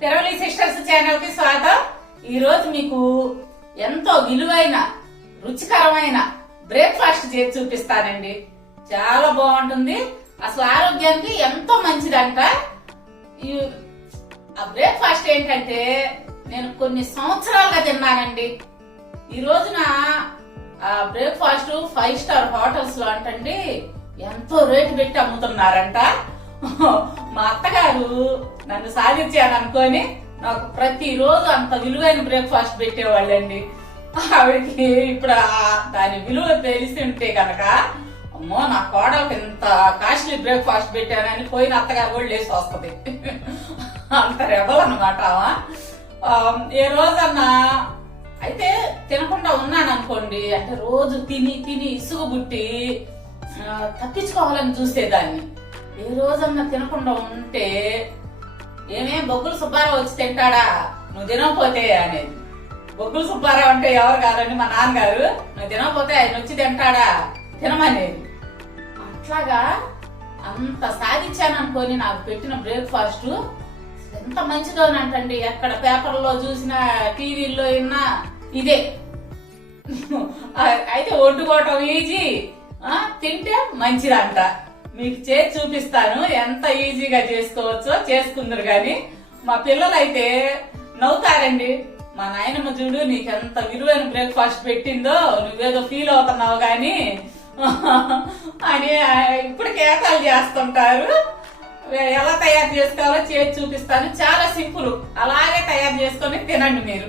తెరవలి sisters ఛానల్కి స్వాగతం. ఈ రోజు మీకు ఎంతో విలువైన రుచికరమైన బ్రేక్ఫాస్ట్ చేసి చూపిస్తానండి. చాలా బాగుంటుంది. అసలు ఆరోగ్యానికి ఎంతో మంచిదంట. ఈ ఆ బ్రేక్ఫాస్ట్ ఏంటంటే నేను కొన్ని సంవత్సరాలుగా తిన్నానండి. ఈ రోజున ఆ బ్రేక్ఫాస్ట్ ఫైవ్ స్టార్ హోటల్స్లో అంటండి ఎంతో రేటు పెట్టి అమ్ముతున్నారంట. మా అత్తగారు నన్ను సాధించాను అనుకొని నాకు ప్రతిరోజు అంత విలువైన బ్రేక్ఫాస్ట్ పెట్టేవాళ్ళండి. ఆవిడకి ఇప్పుడు దాని విలువ తెలిసి ఉంటే కనుక అమ్మో నా కోడలకు ఇంత కాస్ట్లీ బ్రేక్ఫాస్ట్ పెట్టానని పోయిన అత్తగారు కూడా లేచి వస్తుంది. అంత రెబల్ అనమాట ఏ రోజన్నా అయితే తినకుండా ఉన్నాను అనుకోండి అంటే రోజు తిని తిని ఇసుగు బుట్టి తప్పించుకోవాలని చూసేదాన్ని. ఏ రోజన్నా తినకుండా ఉంటే ఏమేం బొగ్గులు సుబ్బారావు వచ్చి తింటాడా? నువ్వు తినకపోతే అనేది. బొగ్గులు సుబ్బారావు అంటే ఎవరు కాదండి మా నాన్నగారు. నువ్వు తినకపోతే ఆయన వచ్చి తింటాడా? తినమనేది. అట్లాగా అంత సాధించాను అనుకొని నాకు పెట్టిన బ్రేక్ఫాస్ట్ ఎంత మంచిదోనంటండి. ఎక్కడ పేపర్లో చూసినా టీవీల్లో విన్నా ఇదే. అయితే వండుకోవటం ఈజీ. తింటే మంచిదంట. మీకు చేసి చూపిస్తాను. ఎంత ఈజీగా చేసుకోవచ్చో చేసుకుందరు గాని మా పిల్లలైతే నవ్వుతారండి. మా నాయనమ్మ చూడు నీకు ఎంత విలువైన బ్రేక్ఫాస్ట్ పెట్టిందో నువ్వేదో ఫీల్ అవుతున్నావు గాని. అని ఇప్పుడు కేకాలు చేస్తుంటారు. ఎలా తయారు చేసుకోవాలో చేసి చూపిస్తాను. చాలా సింపుల్. అలాగే తయారు చేసుకొని తినండి మీరు.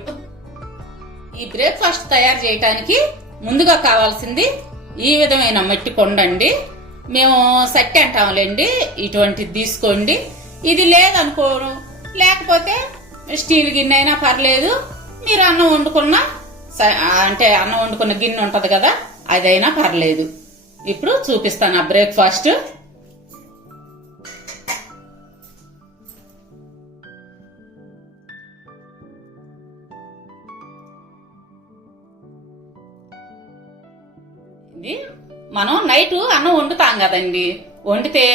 ఈ బ్రేక్ఫాస్ట్ తయారు చేయడానికి ముందుగా కావాల్సింది ఈ విధమైన మట్టి కొండండి. మేము సెట్ అంటాంలేండి ఇటువంటిది తీసుకోండి. ఇది లేదనుకోను లేకపోతే స్టీల్ గిన్నె అయినా పర్లేదు మీరు అన్నం వండుకున్న స- అంటే అన్నం వండుకున్న గిన్నె ఉంటుంది కదా అదైనా పర్లేదు. ఇప్పుడు చూపిస్తాను ఆ బ్రేక్ఫాస్ట్. ఇది. మనం నైట్ అన్నం వండుతాం కదండి. వండితే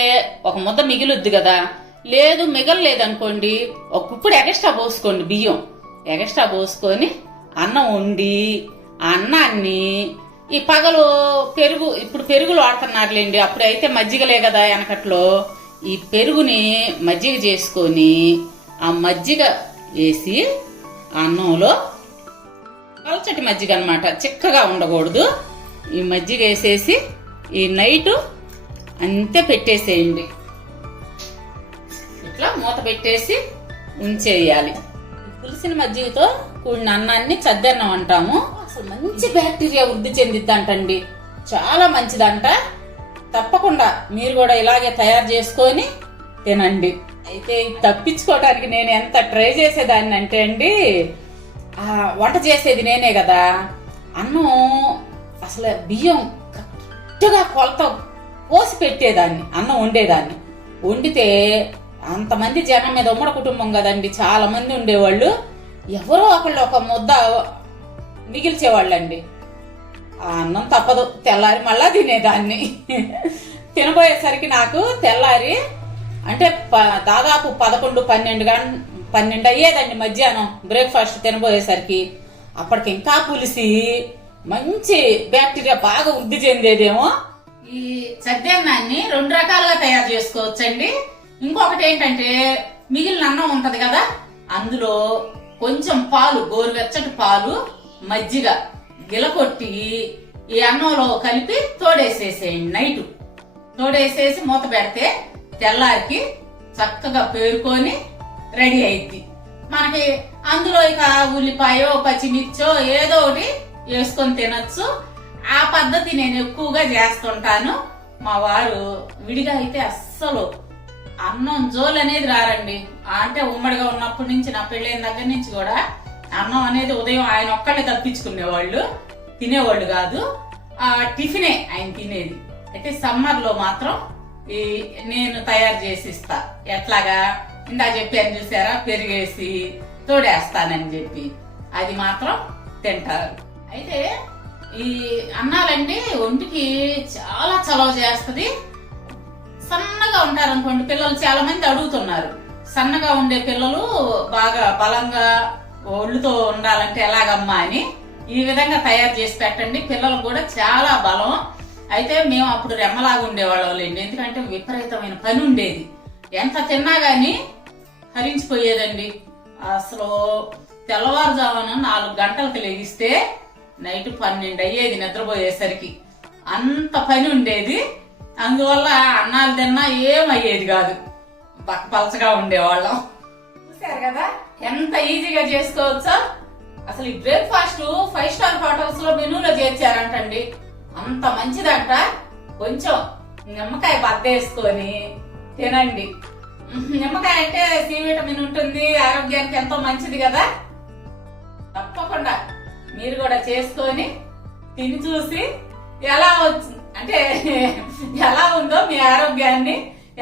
ఒక ముద్ద మిగిలిద్ది కదా. లేదు మిగలలేదనుకోండి ఒక ఎగస్ట్రా పోసుకోండి బియ్యం. ఎగస్ట్రా పోసుకొని అన్నం వండి ఆ అన్నాన్ని ఈ పగలు పెరుగు ఇప్పుడు పెరుగులు వాడుతున్నారులేండి. అప్పుడు అయితే మజ్జిగలే కదా వెనకట్లో. ఈ పెరుగుని మజ్జిగ చేసుకొని ఆ మజ్జిగ వేసి అన్నంలో పలచటి మజ్జిగ అనమాట చిక్కగా ఉండకూడదు. ఈ మజ్జిగ వేసేసి ఈ నైట్ అంతే పెట్టేసేయండి. ఇట్లా మూత పెట్టేసి ఉంచేయాలి. పులిసిన మజ్జిగతో కూడిన అన్నాన్ని చద్దన్నం అంటాము. అసలు మంచి బ్యాక్టీరియా వృద్ధి చెందిద్దంటండి. చాలా మంచిదంట. తప్పకుండా మీరు కూడా ఇలాగే తయారు చేసుకొని తినండి. అయితే తప్పించుకోవడానికి నేను ఎంత ట్రై చేసేదాన్ని అంటే అండి వంట చేసేది నేనే కదా. అన్నం అసలు బియ్యం కరెక్ట్గా కొలత పోసి పెట్టేదాన్ని అన్నం వండేదాన్ని. వండితే అంతమంది జనం మీద ఉమ్మడి కుటుంబం కదండి చాలా మంది ఉండేవాళ్ళు. ఎవరో ఒకళ్ళు ఒక ముద్ద మిగిల్చేవాళ్ళండి. ఆ అన్నం తప్పదు తెల్లారి మళ్ళా తినేదాన్ని. తినబోయేసరికి నాకు తెల్లారి అంటే ప- దాదాపు పదకొండు పన్నెండు గం పన్నెండు అయ్యేదండి మధ్యాహ్నం బ్రేక్ఫాస్ట్ తినబోయేసరికి. అప్పటికి ఇంకా పులిసి మంచి బ్యాక్టీరియా బాగా వృద్ధి చెందేదేమో? ఈ చద్యన్నాన్ని రెండు రకాలుగా తయారు చేసుకోవచ్చండి. ఇంకొకటి ఏంటంటే మిగిలిన అన్నం ఉంటది కదా అందులో కొంచెం పాలు గోరువెచ్చటి పాలు మజ్జిగ గిలకొట్టి ఈ అన్నంలో కలిపి తోడేసేసేయండి నైట్. తోడేసేసి మూత పెడితే తెల్లారికి చక్కగా పేరుకొని రెడీ అయింది మనకి అందులో ఇక ఉల్లిపాయో పచ్చిమిర్చో ఏదో ఒకటి వేసుకొని తినొచ్చు. ఆ పద్ధతి నేను ఎక్కువగా చేస్తుంటాను. మా వారు విడిగా అయితే అస్సలు అన్నం జోలు అనేది రారండి. అంటే ఉమ్మడిగా ఉన్నప్పటి నుంచి నా పెళ్ళైన దగ్గర నుంచి కూడా అన్నం అనేది ఉదయం ఆయన ఒక్కళ్ళే తప్పించుకునేవాళ్ళు. తినేవాళ్ళు కాదు. ఆ టిఫినే ఆయన తినేది. అయితే సమ్మర్లో మాత్రం ఈ నేను తయారు చేసి ఇస్తా ఎట్లాగా? ఇందా చెప్పాను చూసారా? పెరిగేసి తోడేస్తానని చెప్పి. అది మాత్రం తింటారు. అయితే ఈ అన్నాలండి ఒంటికి చాలా చలవ చేస్తుంది. సన్నగా ఉంటారు అనుకోండి పిల్లలు చాలా మంది అడుగుతున్నారు. సన్నగా ఉండే పిల్లలు బాగా బలంగా ఒళ్ళుతో ఉండాలంటే ఎలాగమ్మా అని. ఈ విధంగా తయారు చేసి పెట్టండి. పిల్లలు కూడా చాలా బలం. అయితే మేము అప్పుడు రెమ్మలాగా ఉండేవాళ్ళండి. ఎందుకంటే విపరీతమైన పని ఉండేది. ఎంత తిన్నా కానీ హరించిపోయేదండి. అసలు తెల్లవారుజామున నాలుగు గంటలకు లెగిస్తే నైట్ పన్నెండు అయ్యేది నిద్రపోయేసరికి. అంత పని ఉండేది. అందువల్ల అన్నాలు తిన్నా ఏమయ్యేది కాదు. పలచగా ఉండేవాళ్ళం. చూసారు కదా? ఎంత ఈజీగా చేసుకోవచ్చో? అసలు ఈ బ్రేక్ఫాస్ట్ ఫైవ్ స్టార్ హోటల్స్లో మెనూలో చేర్చారంటండి. అంత మంచిదంట. కొంచెం నిమ్మకాయ బద్దేసుకొని తినండి. నిమ్మకాయ అంటే సి విటమిన్ ఉంటుంది. ఆరోగ్యానికి ఎంతో మంచిది కదా? తప్పకుండా. మీరు కూడా చేసుకొని తిని చూసి ఎలా అంటే ఎలా ఉందో మీ ఆరోగ్యాన్ని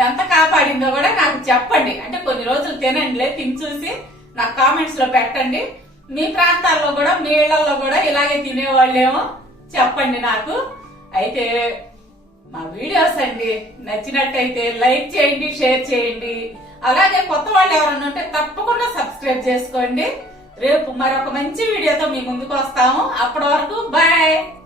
ఎంత కాపాడిందో కూడా నాకు చెప్పండి. అంటే కొన్ని రోజులు తినండిలే తిని చూసి నాకు కామెంట్స్లో పెట్టండి. మీ ప్రాంతాల్లో కూడా మీ ఇళ్ళలో కూడా ఇలాగే తినేవాళ్ళేమో చెప్పండి నాకు. అయితే మా వీడియోస్ అండి నచ్చినట్టయితే లైక్ చేయండి షేర్ చేయండి. అలాగే కొత్త వాళ్ళు ఎవరన్నా ఉంటే తప్పకుండా సబ్స్క్రైబ్ చేసుకోండి. రేపు మరొక మంచి వీడియోతో మీ ముందుకు వస్తాము. అప్పటి వరకు బాయ్